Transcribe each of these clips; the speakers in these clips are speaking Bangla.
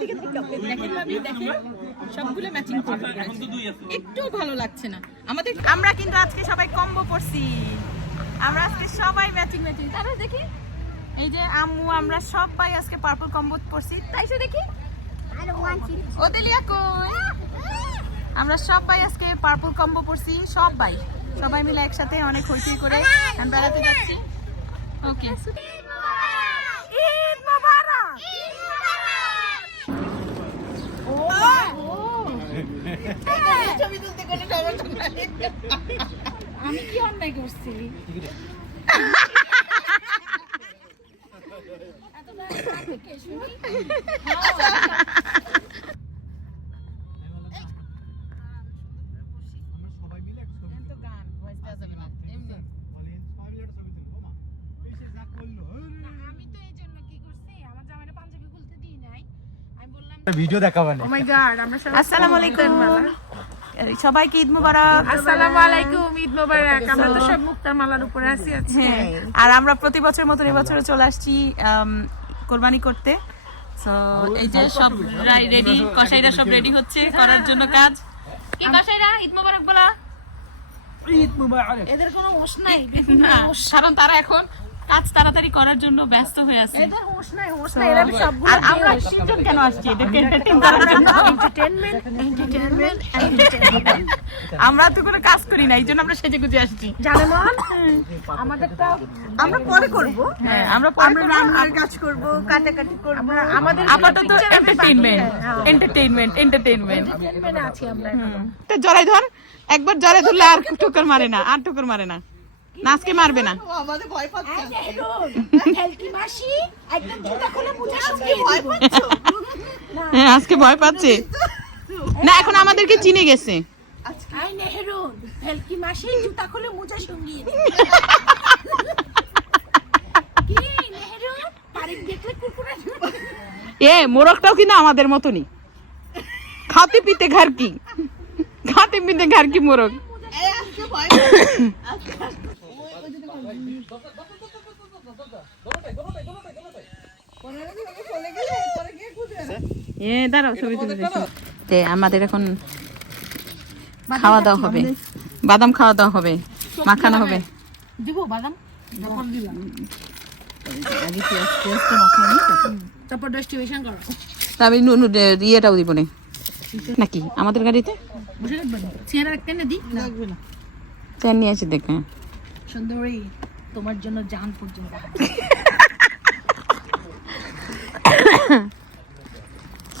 দেখেন দেখেন সবগুলো ম্যাচিং করবে। একটু ভালো লাগছে না। আমাদের আমরা কিন্তু আজকে সবাই কম্বো পরছি আমরা আজকে সবাই ম্যাচিং ম্যাচিং তাহলে দেখি এই যে আম্মু আমরা সবাই আজকে পার্পল কম্বো পরছি তাই সে দেখি ওদেলিয়া কই? আমরা সবাই আজকে পার্পল কম্বো পরছি সবাই। সবাই মিলে একসাথে অনেক হইচই করে বেড়াতে যাচ্ছি। ওকে ঈদ মোবারক ছবি তুলতে কোনো সমস্যা নাই আমি কি অন্যায় করছি আমরা সবাই মিলে একটা ছবি তো গান ভয়েস দেওয়া যাবে না এমনি বলেন সবাই মিলে একটা ছবি তুলবো মা এই সে যা করল আমি তো এই জন্য কি করছি? আমার জামাইটা পাঞ্জাবি খুলতে দিই নাই। আমি বললাম ভিডিও দেখাবানে ও মাই গড আমরা আসসালামু আলাইকুম। সবাইকে ঈদ মোবারক। আসসালামু আলাইকুম ঈদ মোবারক। আমরা তো সব মুক্তার মালার উপরে আছি হ্যাঁ আর আমরা প্রতি বছর মতন এবছরও চলে আসছি কোরবানি করতে। তো এই যে সব রেডি কসাইরা সব রেডি হচ্ছে করার জন্য কাজ। কি কসাইরা ঈদ মোবারক বলা। এদের কোনো হোশ নাই না, কারণ তারা এখন কাজ তাড়াতাড়ি করার জন্য ব্যস্ত হয়ে আছে। এদের হোশ নাই হোশ নাই এরা সবগুলো আর আমরা তিনজন কেন আসছি? করার জন্য এন্টারটেইনমেন্ট এন্টারটেইনমেন্ট আমরা তো কোনো কাজ করি না এই জন্য আমরা সেজে গুজে আসছি। জানে মন? আমাদেরটা আমরা পরে করব। হ্যাঁ আমরা পরে আমরা। রান্নার কাজ করব কাটাকাটি করব আমাদের আপাতত এন্টারটেইনমেন্ট এন্টারটেইনমেন্ট এন্টারটেইনমেন্ট এন্টারটেইনমেন্টে আছি আমরা এখন। তা জড়াই ধর একবার জড়াই ধরলে আর ঠোকর মারে না আর ঠোকর মারে না। না আজকে মারবে না। আমাদের ভয় পাচ্ছে। হেলকি মাসি একদম জুতা খুলে মুজা সঙ্গে ভয় পাচ্ছ। হ্যাঁ আজকে ভয় পাচ্ছে। না এখন আমাদেরকে চিনে গেছে। আই নেহরুন হেলকি মাসি জুতা খুলে মুজা সঙ্গিয়ে কি নেহরুন তারিখ দেখলে কুকুরে এ মোরগটাও কিন্তু আমাদের মতনই। খাতে পিতে ঘর কি খাতে পিতে ঘর কি মোরগ আজকে ভয় দাঁড়াও ছবি তুলে তে আমাদের এখন খাওয়া দাওয়া হবে। বাদাম খাওয়া দাওয়া হবে মাখানো হবে। দিব বাদাম? তারপর করো। আমি নুন ইয়েটাও দিব না। নাকি? আমাদের গাড়িতে? বসে রাখবেন চেয়ার রাখতে না দি? লাগবে না। চান নিয়ে আসি দেখে। সুন্দরী তোমার জন্য জান পর্যন্ত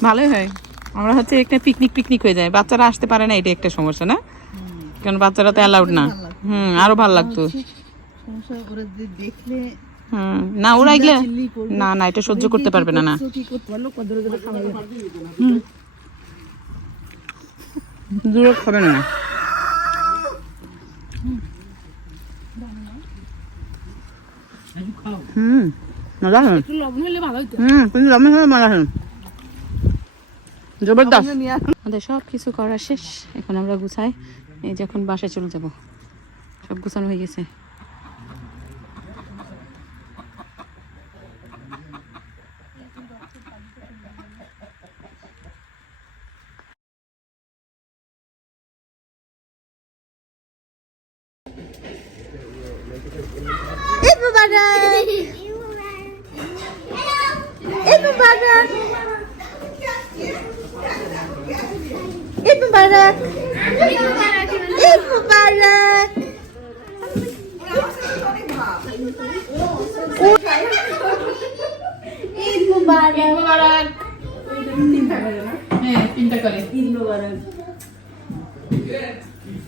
ভালোই হয়। আমরা হচ্ছে একটা পিকনিক পিকনিক হয়ে যায় বাচ্চারা আসতে পারে না এটা একটা সমস্যা না? কারণ বাচ্চারা তো অ্যালাউড না। হুম আরও ভালো লাগতো। দেখলে না ওরা এগুলো না না এটা সহ্য করতে পারবে না না। দূরে খাবে। না? হুম মজা একটু লবণ হলে ভালো হতো হুম কিন্তু রমেশ হলে মজা জবরদস্ত। নিয়ে আমাদের সব কিছু করা শেষ। এখন আমরা গুছাই। এই যখন এখন বাসায় চলে যাব। সব গুছানো হয়ে গেছে ঈদ মুবারক ঈদ মুবারক ঈদ মুবারক ঈদ মুবারক ঈদ মুবারক হ্যাঁ চিন্তা করে। ঈদ মুবারক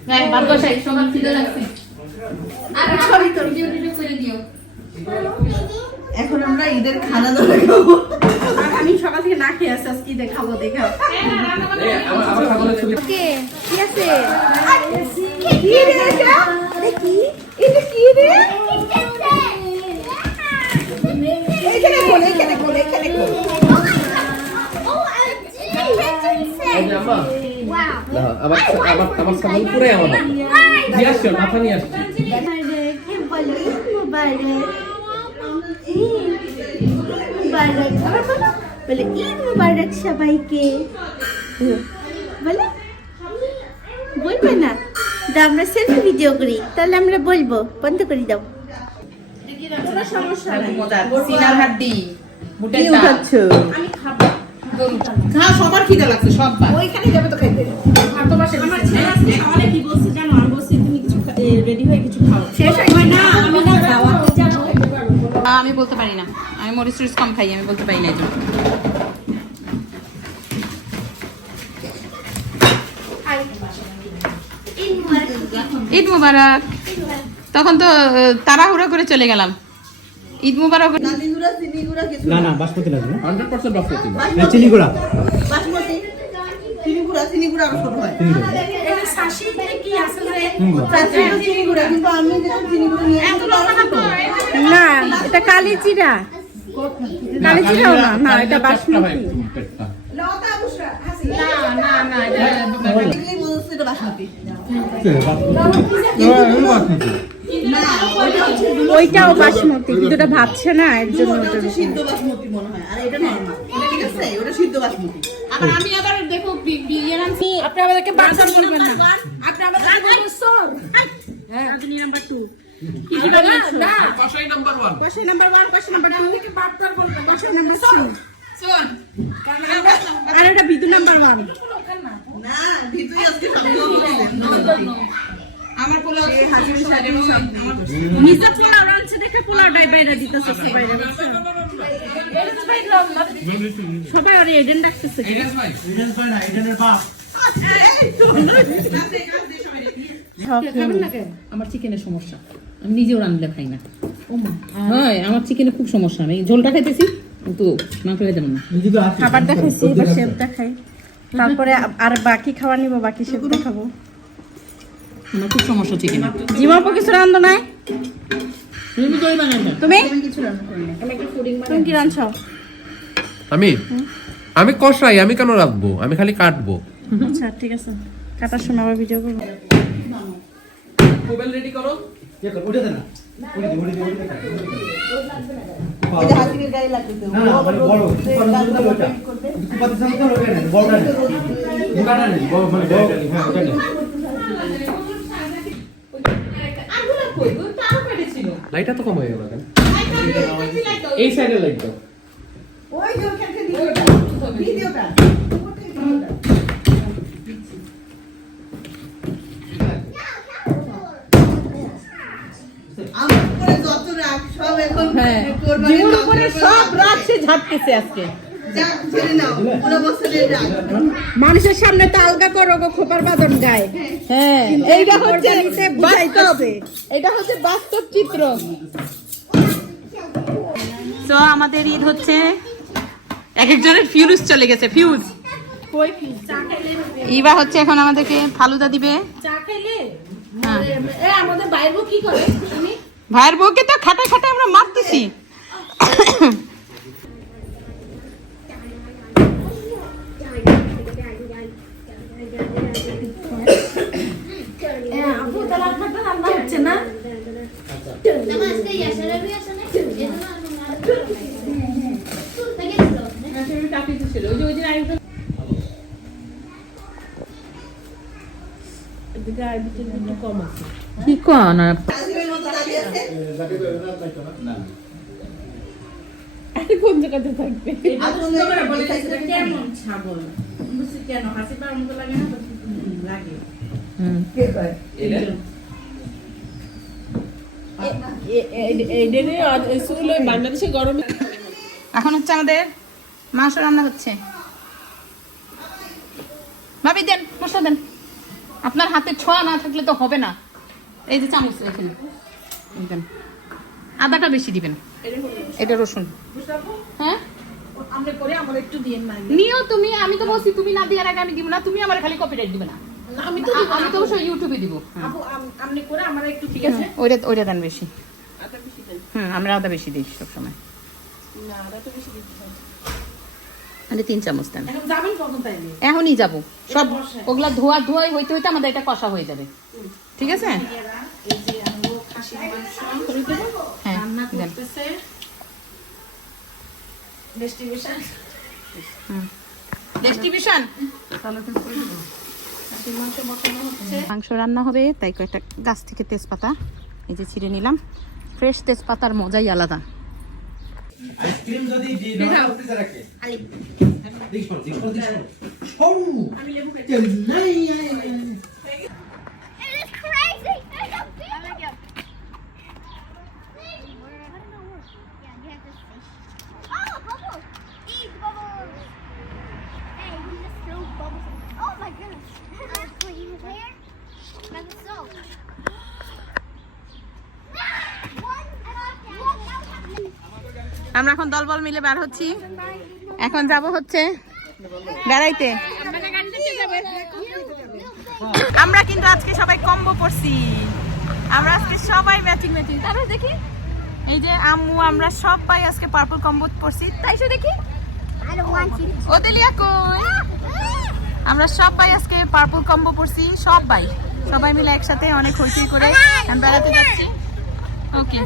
হ্যাঁ সকাল খিদে লাগছে আর ছবি তো ভিডিও করে দিও। এখন আমরা ঈদের খানা দাওয়া খাব। আমি সকাল থেকে না খেয়ে আসছি আজকে দেখাবো দেখা ওকে কি আছে? কি রে? এটা কি? এটা কি রে? এখানে খোল এখানে খোল এখানে খোল আমার আমার আমার সামান পুরাই আমাদের নিয়ে আসছো মাথা নিয়ে আসছি। মুবারক মুবারক ঈদ মুবারক আবার বলো ঈদ মুবারক সবাইকে। বলে বলবে না। দাও আমরা সেলফি ভিডিও করি। তাহলে আমরা বলব। বন্ধ করে দাও। কোনো সমস্যা নাই। সিনার হাড্ডি বুটের কি ডাল উঠাচ্ছ খা সবার খিদে লাগছে সবার ওইখানে যাবে তো খাইতে। আমার ছেলে আজকে সকালে কি বলছে জানো? আমি বলছি তুমি কিছু রেডি হয়ে কিছু খাও? শেষ হয় না আমি না দাওয়াতে আমি বলতে পারি না। মরিচ টরিচ কম খাই আমি বলতে পারি না এই জন্য। ঈদ মুবারক। তখন তো তাড়াহুড়ো করে চলে গেলাম। ঈদ মুবারক। নালিগুড়া চিনিগুড়া কিছু না না বাসমতি লাগবে না। Hundred percent basmati. না চিনি গুঁড়া বাসমতি চিনিগুড়া চিনিগুড়া আরও ছোট হয়। চিনি গুঁড়া। এই শাশিতে কি আছে রে হুম কিন্তু আমি নিয়ে তো না এটা কালি জিরা কালি না না এটা বাসমতি লতা বুশরা হাসি না? না না এটা বাসমতি বাসমতি না ওইটা হচ্ছে ওইটাও বাসমতি কিন্তু ওটা ভাবছে না এর জন্য ওটা সিদ্ধ বাসমতি মনে হয় আর এটা নরমাল ঠিক আছে? ওটা সিদ্ধ বাসমতি। আবার আমি আবার দেখো আপনি আমাদেরকে বারবার বলবেন না। আপনি আমাদেরকে বলবেন সর। হ্যাঁ। নাম্বার 2 কি কি না না number one question number 1 question number 2 থেকে বারবার বলবেন কোশ্চেন নাম্বার 3 শোন আর এটা বিদু নাম্বার 1 না ভিতরে আজকে আমার পোলাও সমস্যা হয় রে, ওই আমার নিচে পোলাও রাঁধছে দেখে পোলাওটাই বাইরে দিতেছে বাইরে সবাই ওরে এডেন ডাকতেছে এরিয়াস ভাই ইডেন পায় না ইডেনের বাপ খাবেন না কেন আমার চিকেনের সমস্যা আমি নিজেও রান্নলে খাই না। হয় আমার চিকেনে খুব সমস্যা। আমি ঝোলটা খাইতেছি কিন্তু মাংস খাইতে পারি না। নিজে তো আছে খাবার দেখাইছি এবার শেপটা খাই। তারপরে আর বাকি খাবার নিব বাকি শেপটা খাব। আমার খুব সমস্যা চিকেনে জিমাপো কিছু রান্ধো নাই? তুমি দই বানাই না। তুমি তুমি কি রাঁধছ? আমি? আমি কষাই আমি কেন রাখব আমি খালি কাটবো। আচ্ছা ঠিক আছে। কাটার সময় আবার ভিডিও করব। মোবাইল রেডি করো। লাইটটা তো কম হয়ে গেল কেন? এই সাইডে লাইট দাও। ওই যে ওখানে ভিডিওটা ভিডিওটা আমার উপরে যত রাগ সব এখন হ্যাঁ কোরবানির জীবন উপরে সব সে ঝাড়তেছে আজকে। রাগ মানুষের সামনে তো আলগা করো গো খোপার বাদন গায়ে। হ্যাঁ এইটা হচ্ছে। এটা হচ্ছে বাস্তব চিত্র। তো আমাদের ঈদ হচ্ছে এক একজনের ফিউজ চলে গেছে ফিউজ ইবা হচ্ছে এখন আমাদেরকে ফালুদা দিবে। চা খাইলে হ্যাঁ। আমাদের বাইরে কি করে? ভাইয়ের বউকে তো খাটা খাটা আমরা মারতেছি। না? কি কন আর হাসিমের মতো দাঁড়িয়ে আছে কোন জায়গাতে থাকবে কেমন ছাগল বুঝছি কেন হাসি পাওয়ার মতো লাগে না লাগে কে কয়? বাংলাদেশে গরমে এখন হচ্ছে আমাদের মাংস রান্না হচ্ছে ভাবি দেন মশলা দেন আপনার হাতে ছোঁয়া না থাকলে তো হবে না এই যে চামচ এই দেন আদাটা বেশি দিবেন। এটা রসুন। হ্যাঁ? নিও তুমি আমি তো বলছি তুমি না দেওয়ার আগে আমি দিব না তুমি আমার খালি কপিরাইট দিবে না। আমি তো আমি তো অবশ্যই ইউটিউবে দিব। হ্যাঁ। আপু আপনি করে আমার একটু ঠিক আছে? ওইটা ওইটা দেন বেশি। আটা বেশি দেন। হুম আমরা আদা বেশি দিই না বেশি মানে তিন চামচ দেন। এখনই যাব। সব। ওগুলা ধোয়া ধোয়াই হইতে হইতে আমাদের এটা কষা হয়ে যাবে। ঠিক আছে? এই যে খাসির মাংস। করতেছে ডেস্টিনেশন ডিস্ট্রিবিউশন মাংস রান্না হবে তাই কয়েকটা গাছ থেকে তেজপাতা এই যে ছিঁড়ে নিলাম। ফ্রেশ তেজপাতার মজাই আলাদা। আইসক্রিম যদি রাখে আমরা এখন দলবল মিলে বার হচ্ছি। এখন যাব হচ্ছে বেড়াইতে। আমরা কিন্তু আজকে সবাই কম্বো পড়ছি আমরা আজকে সবাই ম্যাচিং ম্যাচিং তারপর দেখি, এই যে আম্মু, আমরা সবাই আজকে পার্পল কম্বো পড়ছি তাই সে দেখি ওদেলিয়া কই? আমরা সবাই আজকে পার্পল কম্বো পড়ছি সবাই। সবাই মিলে একসাথে অনেক হইচই করে বেড়াতে যাচ্ছি। ওকে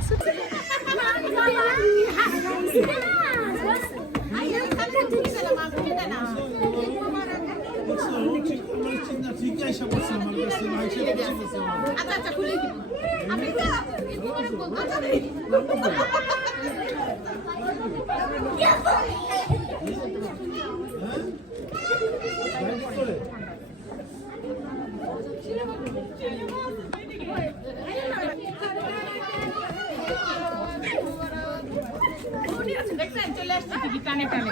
আচ্ছা আচ্ছা খুলে দিব আমি দেখছেন চলে আসছে কি টানে টানে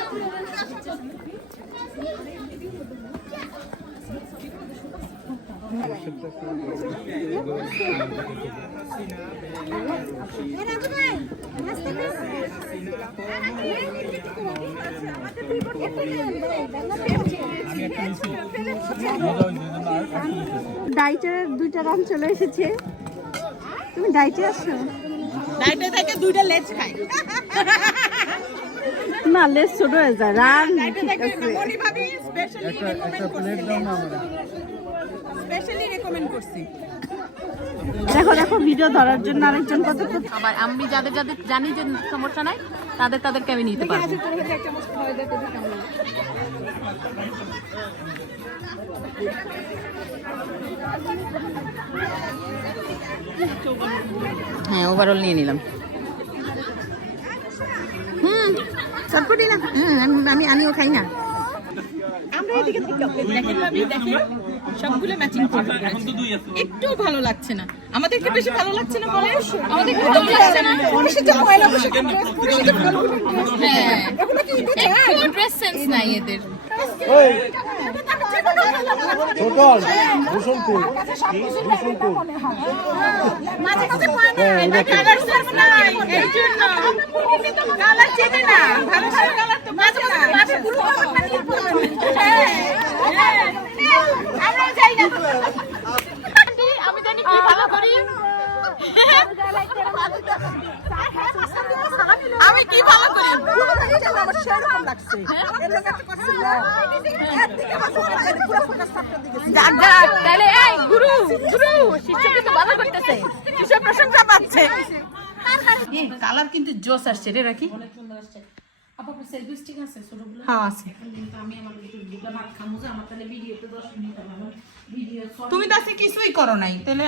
ডাইটের দুইটা রান চলে এসেছে। তুমি ডাইটে আসছো? ডাইটে থেকে দুইটা লেজ খাই না লেস ছোট হয়ে যায়। রান ঠিক আছে। মনি ভাবি স্পেশালি রেকমেন্ড করছি রেকমেন্ড করছি। দেখো দেখো ভিডিও ধরার জন্য আরেকজন কত আবার আমি যাদের যাদের জানি যে সমস্যা নাই তাদের তাদেরকে আমি নিতে পারব। হ্যাঁ ওভারঅল নিয়ে নিলাম। হুম চটপটি না হুম আমি- আমি আমিও খাই না। দেখেন ভাবি, দেখেন, সবগুলো ম্যাচিং করবে একটু ভালো লাগছে না আমাদেরকে বেশি ভালো লাগছে না বলে আমাদেরকে ভালো লাগছে না হ্যাঁ একটু ড্রেস সেন্স নাই এদের। টোটাল ভূষণপুর ভূষণপুর মাঝে মাঝে কয় না এটা কালার সেন্স নাই এই জন্য কালার চেনে না ভালো ভালো কালার তো মাঝে মাঝে মাঝে পুরো হ্যাঁ আমরা যাই না আমি জানি কি ভালো করি। আমি কি ভালো করি আমার সেরকম লাগছে যাক যাক তাহলে এই গুরু গুরু শিষ্যকে তো ভালো করতেছে। শিষ্য প্রশংসা পাচ্ছে। কালার কিন্তু জোস আসছে রে রাখি হ্যাঁ আছে। তুমি তো আজকে কিছুই করো নাই তাহলে